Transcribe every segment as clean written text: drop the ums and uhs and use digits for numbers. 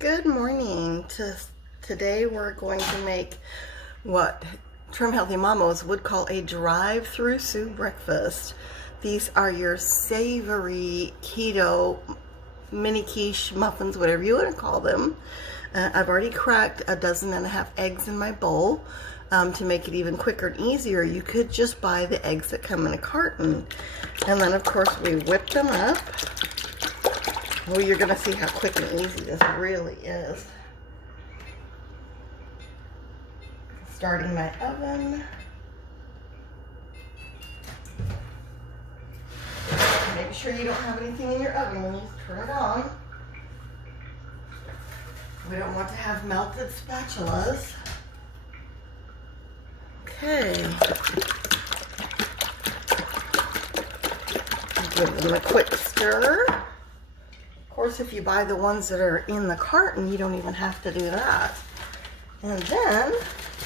Good morning. Today we're going to make what Trim Healthy Mamos would call a drive-through soup breakfast. These are your savory keto mini quiche muffins, whatever you want to call them. I've already cracked 1.5 dozen eggs in my bowl. To make it even quicker and easier, you could just buy the eggs that come in a carton. And then of course we whip them up. Well, you're going to see how quick and easy this really is. Starting my oven. Make sure you don't have anything in your oven when you turn it on. We don't want to have melted spatulas. Okay. Give them a quick stir. Of course, if you buy the ones that are in the carton, you don't even have to do that. And then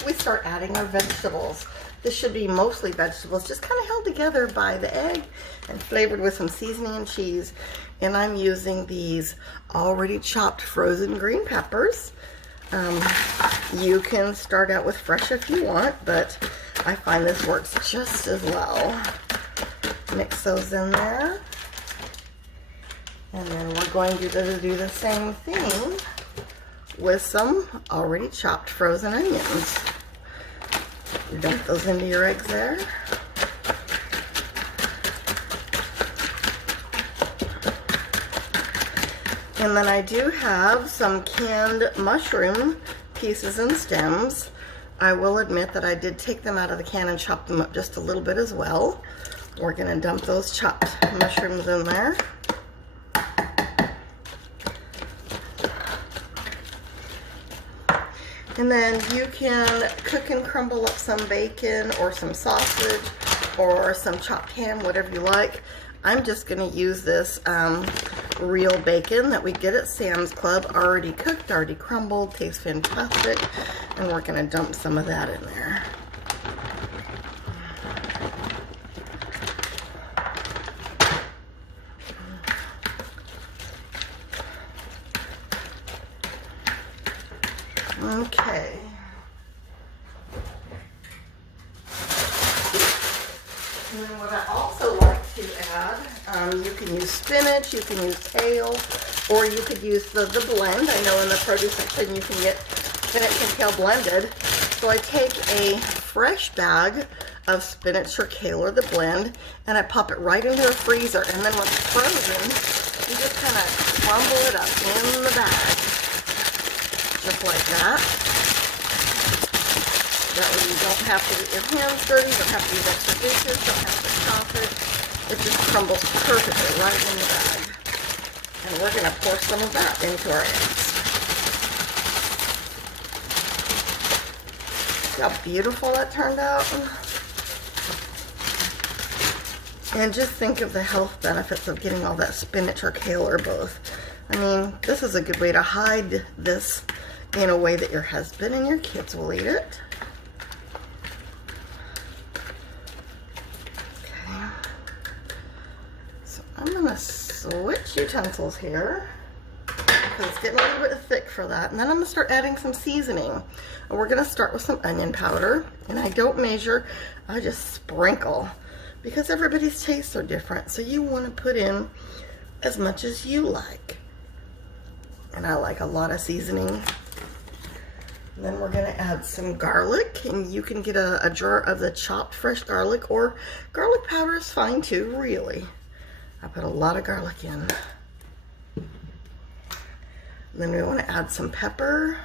we start adding our vegetables. This should be mostly vegetables, just kind of held together by the egg and flavored with some seasoning and cheese. And I'm using these already chopped frozen green peppers. You can start out with fresh if you want, but I find this works just as well. Mix those in there. And then we're going to do the same thing with some already chopped frozen onions. Dump those into your eggs there. And then I do have some canned mushroom pieces and stems. I will admit that I did take them out of the can and chop them up just a little bit as well. We're going to dump those chopped mushrooms in there. And then you can cook and crumble up some bacon or some sausage or some chopped ham, whatever you like. I'm just going to use this real bacon that we get at Sam's Club, already cooked, already crumbled, tastes fantastic. And we're going to dump some of that in there. Okay. And then what I also like to add, you can use spinach, you can use kale, or you could use the blend. I know in the produce section you can get spinach and kale blended. So I take a fresh bag of spinach or kale or the blend, and I pop it right into the freezer. And then when it's frozen, you just kind of crumble it up in the bag. Just like that. That way you don't have to get your hands dirty, don't have to use extra dishes, don't have to chop it. It just crumbles perfectly right in the bag. And we're going to pour some of that into our eggs. See how beautiful that turned out? And just think of the health benefits of getting all that spinach or kale or both. I mean, this is a good way to hide this in a way that your husband and your kids will eat it. Okay. So I'm going to switch utensils here because it's getting a little bit thick for that. And then I'm going to start adding some seasoning. And we're going to start with some onion powder. And I don't measure, I just sprinkle because everybody's tastes are different. So you want to put in as much as you like. And I like a lot of seasoning. And then we're going to add some garlic, and you can get a jar of the chopped fresh garlic, or garlic powder is fine too, really. I put a lot of garlic in. And then we want to add some pepper.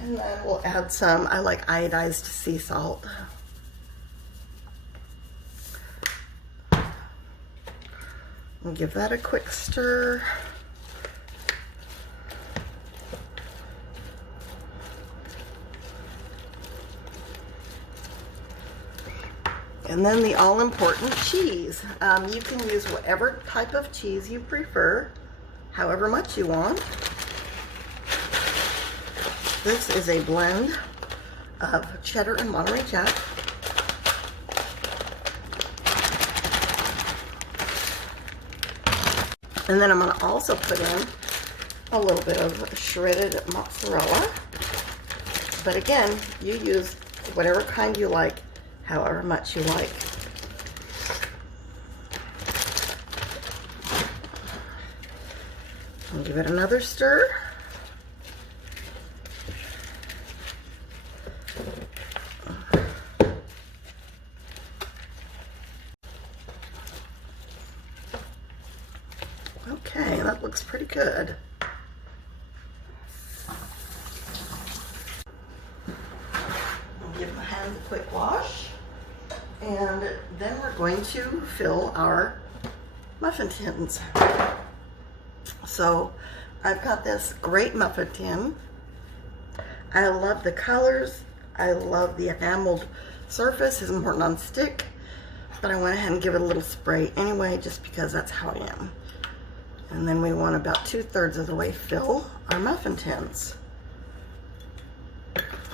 And then we'll add some, I like iodized sea salt. And give that a quick stir. And then the all-important cheese. You can use whatever type of cheese you prefer, however much you want. This is a blend of cheddar and Monterey Jack. And then I'm going to also put in a little bit of shredded mozzarella. But again, you use whatever kind you like, however much you like. And give it another stir. Okay, that looks pretty good. I'll give my hands a quick wash. And then we're going to fill our muffin tins. So I've got this great muffin tin. I love the colors. I love the enameled surface. It's more non-stick. But I went ahead and give it a little spray anyway, just because that's how I am. And then we want about 2/3 of the way fill our muffin tins.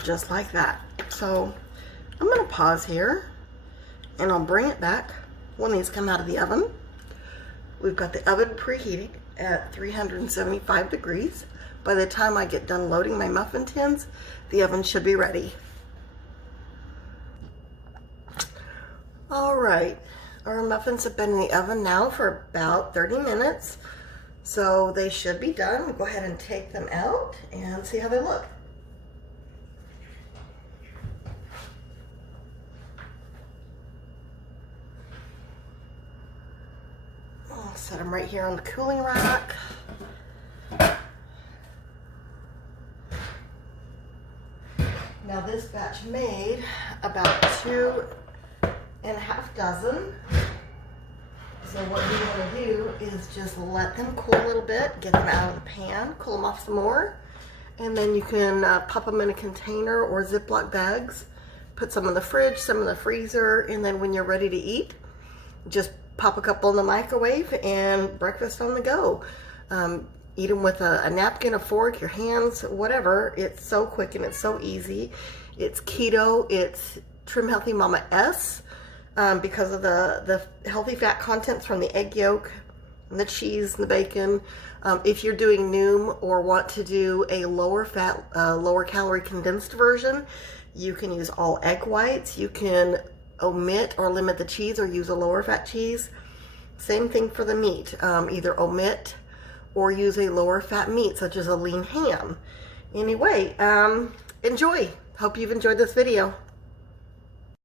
Just like that. So I'm going to pause here and I'll bring it back when these come out of the oven. We've got the oven preheating at 375 degrees. By the time I get done loading my muffin tins, the oven should be ready. All right, our muffins have been in the oven now for about 30 minutes. So they should be done. We'll go ahead and take them out and see how they look. I'll set them right here on the cooling rack. Now this batch made about 2.5 dozen. So what we want to do is just let them cool a little bit, get them out of the pan, cool them off some more, and then you can pop them in a container or Ziploc bags, put some in the fridge, some in the freezer, and then when you're ready to eat, just pop a couple in the microwave and breakfast on the go. Eat them with a napkin, a fork, your hands, whatever. It's so quick and it's so easy. It's keto, it's Trim Healthy Mama S. Because of the healthy fat contents from the egg yolk and the cheese and the bacon. If you're doing Noom or want to do a lower fat, lower calorie condensed version, you can use all egg whites. You can omit or limit the cheese or use a lower fat cheese. Same thing for the meat. Either omit or use a lower fat meat such as a lean ham. Anyway, enjoy. Hope you've enjoyed this video.